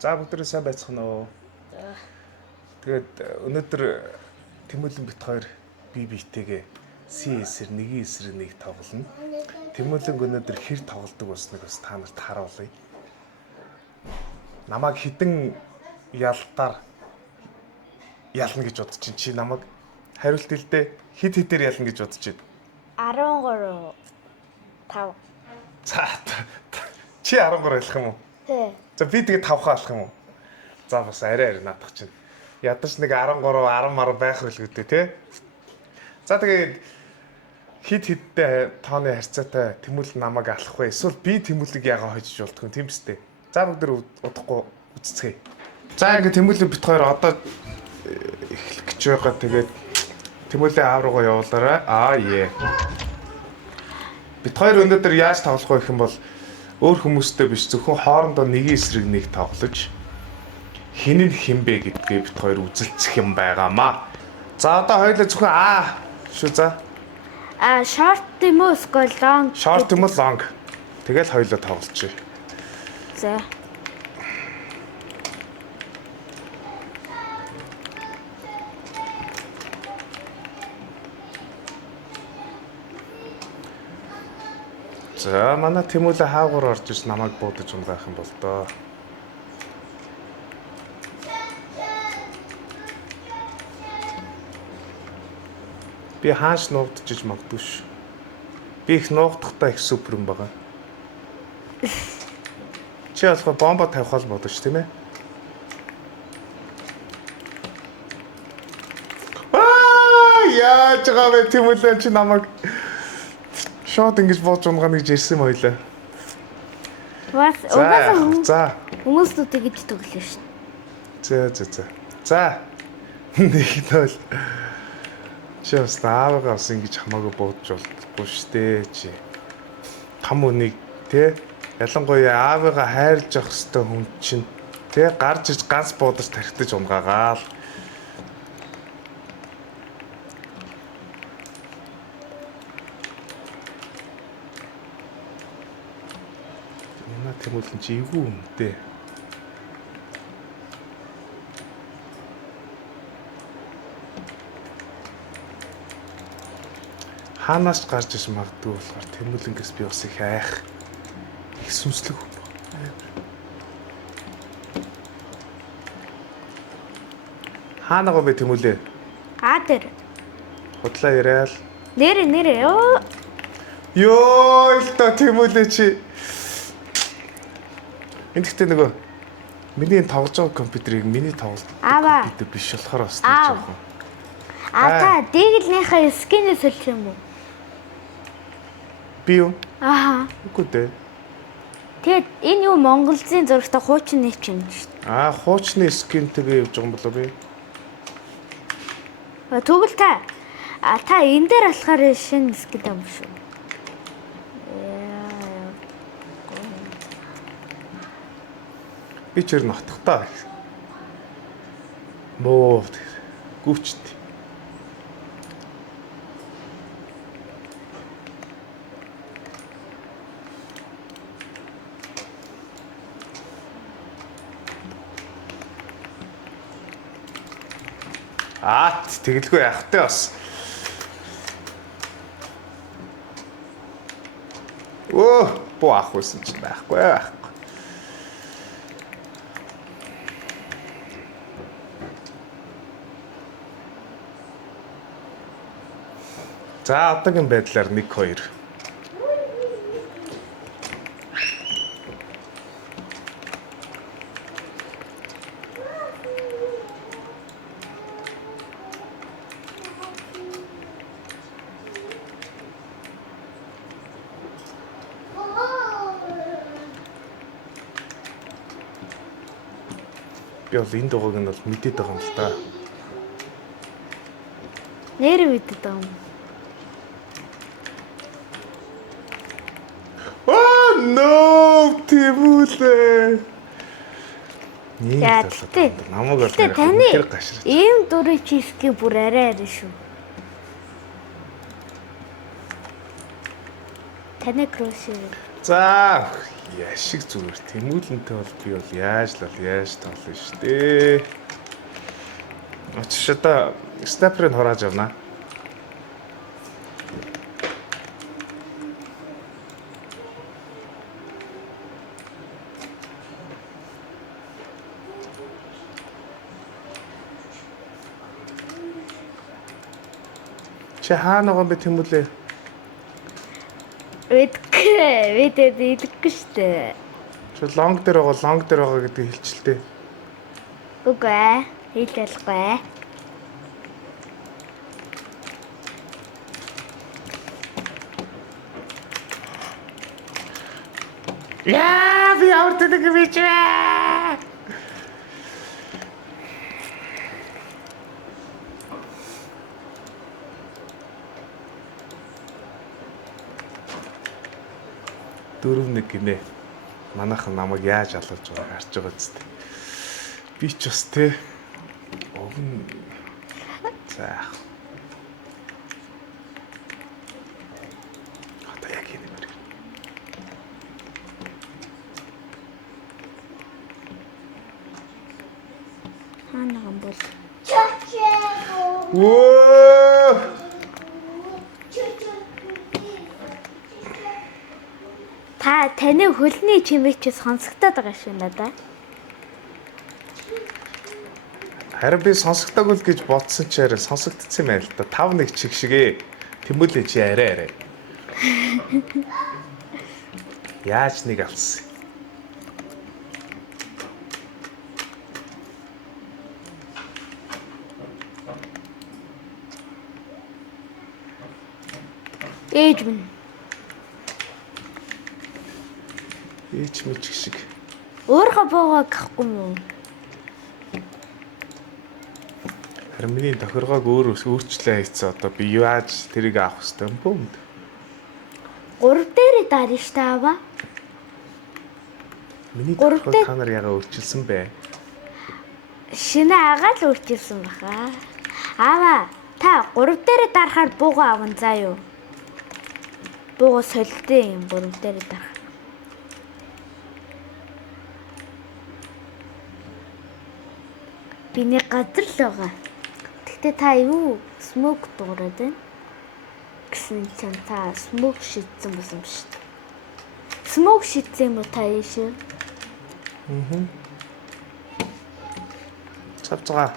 За бүгдээ сайн байцгаана уу. Тэгээд өнөөдөр Тэмүүлэн бит хоёр бие биетэйгээ CS-ээр нэгэн эсрэг нэг тоглоно. Тэмүүлэн өнөөдөр хэр тоглодог болсныг бас та нарт харуулъя. Намайг хідэн ялтаар ялна гэж бодож чинь чи намайг хариулт хэлдэ хид хидээр ялна гэж бодож чинь 13 5. За чи 13 ялах юм уу? Тий. За би тэгээ 5 хаалах юм уу? За бас арай наадах чинь. Ядаж нэг 13 10 мар байх хөлгөдөө тий. За тэгээд хид хидтэй тооны харьцаатай Тэмүүлэн намайг алах вэ? Эсвэл би Тэмүүлэг ягаа хожиж болтгүй тийм үстэй. За бүгд удахгүй үццгээе. За ингээ Тэмүүлэн бит хоёр одоо эхлэх гэж байгаа. Тэгээд Тэмүүлэн аав руугаа явуулаарай. Бит хоёр өнөөдөр яаж тоглох вэ гэх юм бол өөр хүмүүстэй биш зөвхөн хоорондоо нэгэн эсрэг нэг тоглож хин нь хинбэ гэдгээ бит хоёр үзэлцэх юм байгаамаа. За одоо хоёулаа зөвхөн шүү за. Short юм уу эсвэл long? Short юм уу long. Тэгэл хоёулаа тоглолцъя. За. За манай Тэмүүлэн хаагуур орж ис намайг буудаж унгаах юм бол доо. Би хааш нуугдчихж магадгүй ш. Би их нуугдахдаа их супер юм байгаа. Чи алга бомба тавих хол бодож тийм ээ. Яаж байгаа вэ Тэмүүлэн чи намайг шот ингэж бууж унгана гэж ирсэн юм хоёлаа. Бас угаасаа За. хүмүүстүүд ингэж төглөө шин. За. За. Нэг 0. Чи бас аавгаа бас ингэж хамаагүй буудаж болдохгүй штэ чи. Том үнийг те ялангуяа аавыгаа хайрлж явах хэвээр хүн чинь те гарч иж ганц буудаж тархитаж унгаагаал. Тэмүүлэн чи эвгүй үнэтэй. Хаанаас ч гарч иж магадгүй болохоор Тэмүүлэнгээс би бас их айх. Их сүнслэг хүн байна. Хаанаа бэ Тэмүүлээ? Дээр. Худлаа яриад. Нэрээ. Ёо л та Тэмүүлээ чи. Энд гэхдээ нөгөө миний тоглож байгаа компьютерийг миний тоглож байгаа компьютер биш болохоор бас нэг жоохон. Та дийгэлнийхээ скинээс хэлэх юм уу? Би юу? Үгүй дээ. Тэгээд энэ юу Монголын зурагтай хуучин нэг юм шүү дээ. Хуучны скинтэйгээ явж байгаа юм болоо би. Тэгвэл та энэ дээр алахаар шинэ скин юм шүү. Би ч ер нь нотхтой. Муу гүвчт. Тэгэлгүй яахтай бас. Боо ах байсан ч байхгүй. За одоогийн байдлаар 1-2. Би бол энэ дугааг нь бол мэдээд байгаа юм л да. Нэр мэдээд байгаа юм. No, Тэмүүлэн. Яа, намайг бол таны ийм дурын чизки бүр арай шүү. Таны кросс. За, Яшиг зүгээр тэмүүлэнтэй бол би бол яаж тоглоно штэ. Очиж одоо снайперыг хурааж авна. Чи хаана байгаа бэ тэмүүлээ? Видээд идэхгүй штэ. Чи лонг дээр байгаа гэдгийг хэлчихлээ. Үгүй ээ. Хэлэлгүй. Яа, би ямар тэнэг бич вэ? Дөрөв нэг гинэ. Манайхан намайг яаж алгаж байгааг харж байгаа зү. Би ч бас те. Огн. За. Одоо яг юм байна. Хаанаган бол. Вөө! Таны хөлний чимээч сонсогдоод байгаа шүү надаа. Харин би сонсогдоогүй л гэж бодсон ч арай сонсогдсон юм байна л да. 5-1 чиг шигээ. Тэмүүлээ чи арай. Яаж нэг алсан? Ээж минь. Ээч мэч шиг. Өөрөө боогоо гахгүй юм уу? Харин миний тохиргоог өөрчлөө хийцээ одоо би яаж тэрийг авах хэвтэй юм бөөнд. 3 дээр дарна штэ аваа. Миний тохиргоог та нар ягаа өөрчилсөн бэ? Шинэ агаал өөрчилсөн баха. Аваа, та 3 дээр дарахаар буугаа аван заа юу? Буугаа солилдээ юм 3 дээр дарах. Биний газар л байгаа. Гэхдээ та юу смок дуурайд байна? Гэсэн чинь та смок шидсэн байсан биш үү? Смок шидсэн юм уу та ийшээ? Цавцгаа.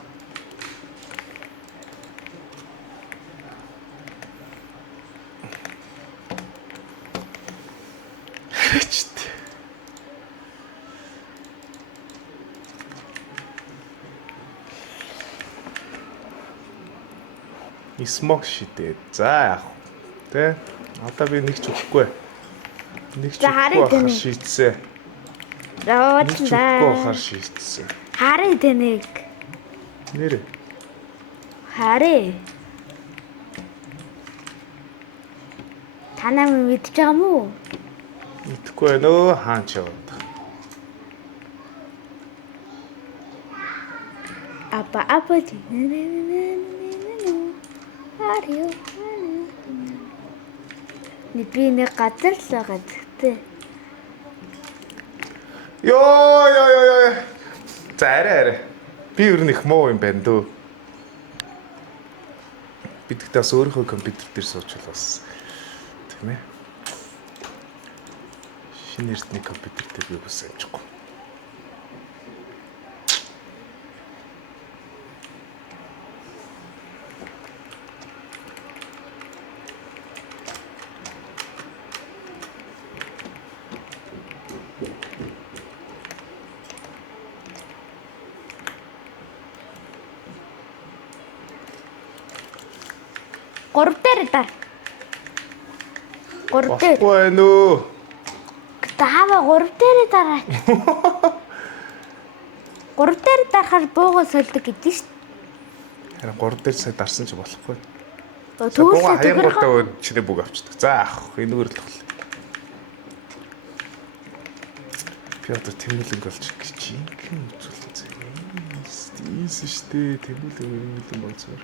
Хэчт. Смок шидээ. За яах вэ? Тэ? Одоо би нэг ч өгөхгүй. Нэг ч өгөхгүй шийдсэн. Роод Нэг ч өгөхгүй хахаар шийдсэн. Харъя тэнийг. Нэр. Харъя. Та намайг мэдж байгаа мүү? Итгэхгүй байна өө хаан ч яваад. Апа Харъя. Би нэг газар л байгаа гэхдээ. Йоо. За арай. Би ер нь их муу юм байна дөө. Бид гэхдээ бас өөрийнхөө компьютер дээр суучвал бас тийм ээ. Шинэ эрдний компьютер дээр би бас амжихгүй. Гурав дээр дар. Гурав дээр. Баггүй байна уу? Таава гурав дээр дараач. Гурав дээр дарахаар буугаа сольдог гэдэг шүү дээ. Харин 3 дээр сая дарсан ч болохгүй. Төгөөлөө төгөөрхөө чиний бүг авчдаг. За ах энэгээр л бол. Би одоо тэмүүлэг болж жинхэнэ үзүүлэн зэрэг. Стис штэ тэмүүлэг болцоор.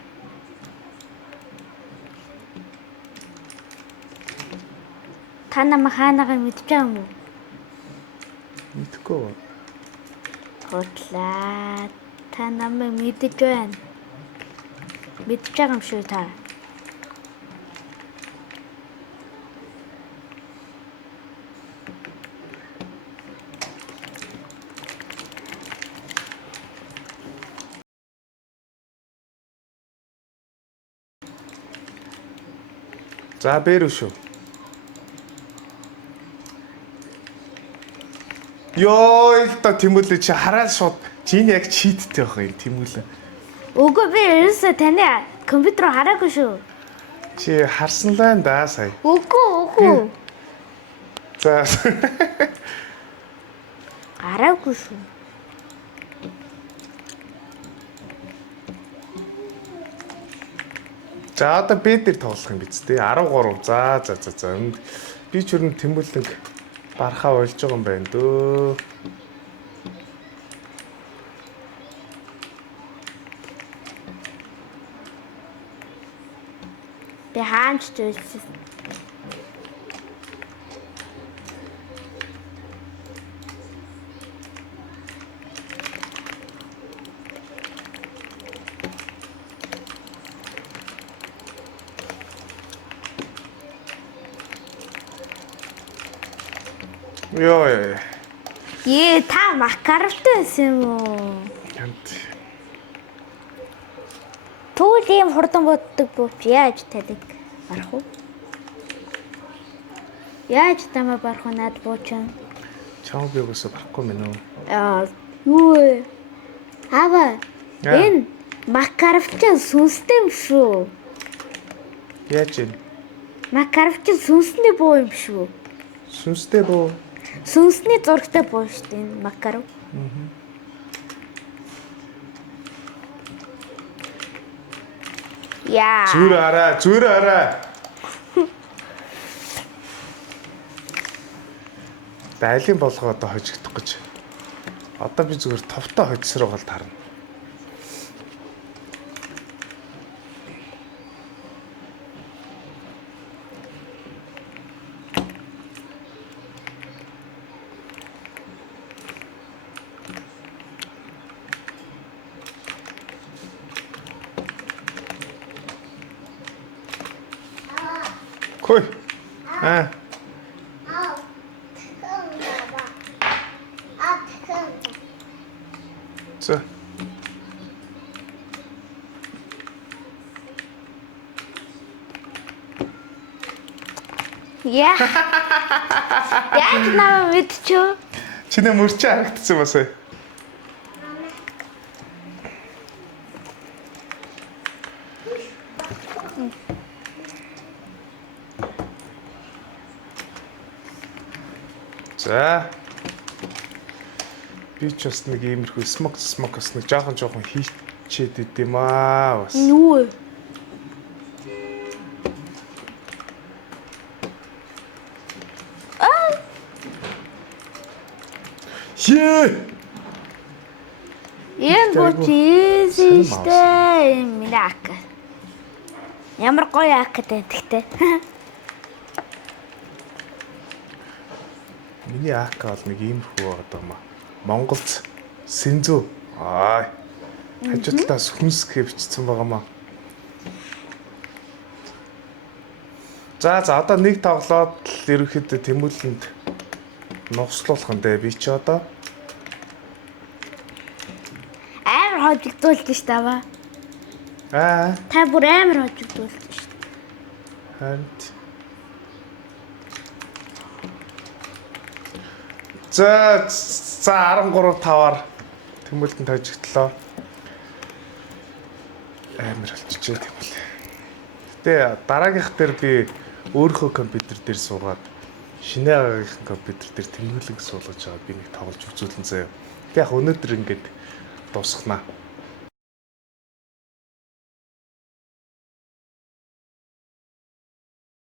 Та намайг хаанагаа мэдж байгаа юм уу? Мэдхгүй. Худлаа. Та намайг мэдэж байна. Мэдж байгаа юм шүү та. За бэр шүү. Ёо, л та Тэмүүлээ чи хараад шууд чинь яг читтэй байх юм Тэмүүлээ. Үгүй би ерөөсөө таны компьютер хараагүй шүү. Чи харсан л байна да сая. Үгүй. За. Хараагүй шүү. За одоо би дээр тоглох юм биз дээ. 13. За. Би ч өрн Тэмүүлэг бархаа болж байгаа юм байна дөө. Би хаамч зүйлсэн. Ёо. Та макаровтай байсан юм уу? Янт. Түүл ийм хурдан боддог бууч яаж талиг барах уу? Яаж тамаа барах уу над буучаа? Чам би өсө барахгүй мэн үү? Юу вэ? Ава. Яа. Энэ макаровч сүнстэй юм шүү. Яаж юм? Макаровч сүнсний буу юм шүү. Сүнстэй бөө. Сүнсний зурагтай буу шүү дээ энэ макаров. Яа. Зүр арай. Дайлын болгоо одоо хожигдох гэж. Одоо би зүгээр товтой хожсроо гол тарна. Хөөе. За. Яа. Яаж намайг мэдчихв? Чиний мөрчөө харагдсан ба сая. За. Би ч бас нэг иймэрхүү смок бас нэг жоохон хийчээд идэм аа бас. Юу вэ? Хээ. Энэ бууч easy штэ миний ак. Ямар гоё актай тэгтээ. Миний ак бол нэг иймэрхүү одоо Монголд Сэнзүү. Хажуудлаас хүнс гэхэ бичсэн байгаамаа. За одоо нэг тоглоод л ерөөхдөө Тэмүүлэнд нугслуулах нь дээ би ч одоо Амар хожигдуулж ш таваа. Та бүр амар хожигдуулж ш. Хант. За 13-5-аар Тэмүүлэнд хожигдлоо. Амар болчихжээ Тэмүүлээ. Гэтэ дараагийнх дээр би өөрийнхөө компьютер дээр суугаад шинэ агаагийн компьютер дээр Тэмүүлэг суулгаж аваад би нэг тоглож үзүүлэн заяа. Тэг яг өнөөдөр ингээд дуусгана.